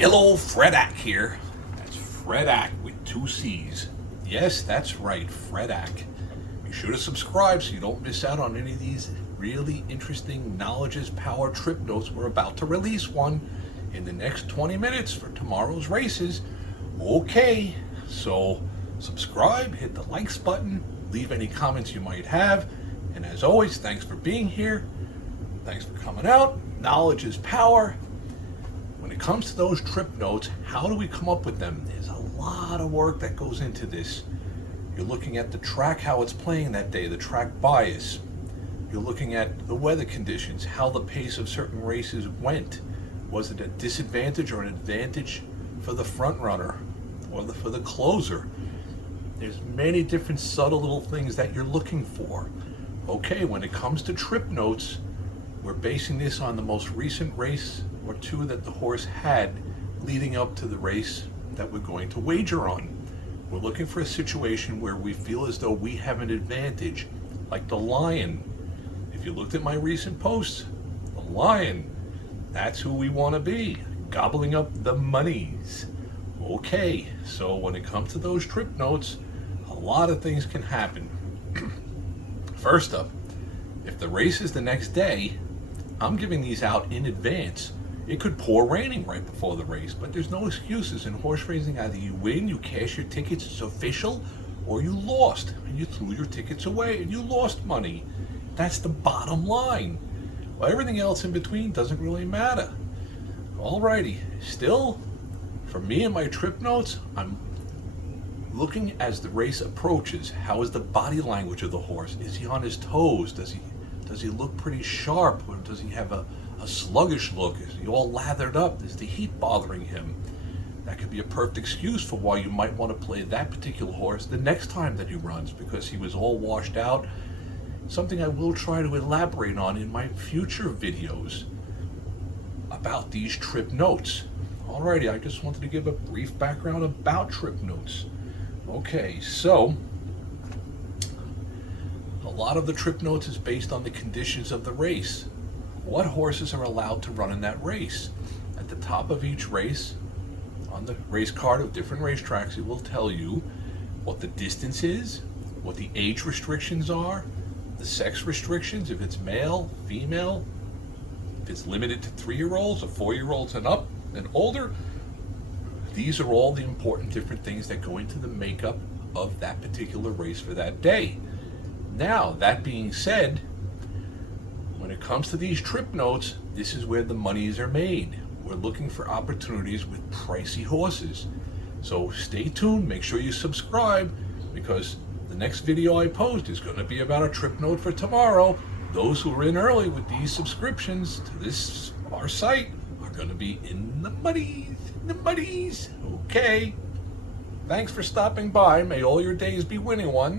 Hello, Fredak here. That's Fredak with 2 C's. Yes, that's right, Fredak. Be sure to subscribe so you don't miss out on any of these really interesting Knowledge is Power trip notes. We're about to release one in the next 20 minutes for tomorrow's races. Okay, so subscribe, hit the likes button, leave any comments you might have, and as always, thanks for being here. Thanks for coming out. Knowledge is power. When it comes to those trip notes, how do we come up with them? There's a lot of work that goes into this. You're looking at the track, how it's playing that day, the track bias. You're looking at the weather conditions, how the pace of certain races went. Was it a disadvantage or an advantage for the front runner or for the closer? There's many different subtle little things that you're looking for. Okay, when it comes to trip notes, we're basing this on the most recent race or two that the horse had leading up to the race that we're going to wager on. We're looking for a situation where we feel as though we have an advantage, like the Lion. If you looked at my recent posts, the Lion, that's who we want to be, gobbling up the monies. Okay, so when it comes to those trip notes, a lot of things can happen. First up, if the race is the next day, I'm giving these out in advance. It could pour raining right before the race, but there's no excuses in horse racing. Either you win, you cash your tickets, it's official, or you lost and you threw your tickets away and you lost money. That's the bottom line. Well, everything else in between doesn't really matter. Alrighty, still, for me and my trip notes, I'm looking as the race approaches. How is the body language of the horse? Is he on his toes? Does he look pretty sharp, or does he have a sluggish look? Is he all lathered up? Is the heat bothering him? That could be a perfect excuse for why you might want to play that particular horse the next time that he runs, because he was all washed out. Something I will try to elaborate on in my future videos about these trip notes. Alrighty, I just wanted to give a brief background about trip notes. Okay, so a lot of the trip notes is based on the conditions of the race. What horses are allowed to run in that race? At the top of each race, on the race card of different racetracks, it will tell you what the distance is, what the age restrictions are, the sex restrictions, if it's male, female, if it's limited to 3-year-olds or 4-year-olds and up and older. These are all the important different things that go into the makeup of that particular race for that day. Now, that being said, when it comes to these trip notes, this is where the monies are made. We're looking for opportunities with pricey horses. So stay tuned, make sure you subscribe, because the next video I post is going to be about a trip note for tomorrow. Those who are in early with these subscriptions to our site are going to be in the monies. Okay. Thanks for stopping by. May all your days be winning ones.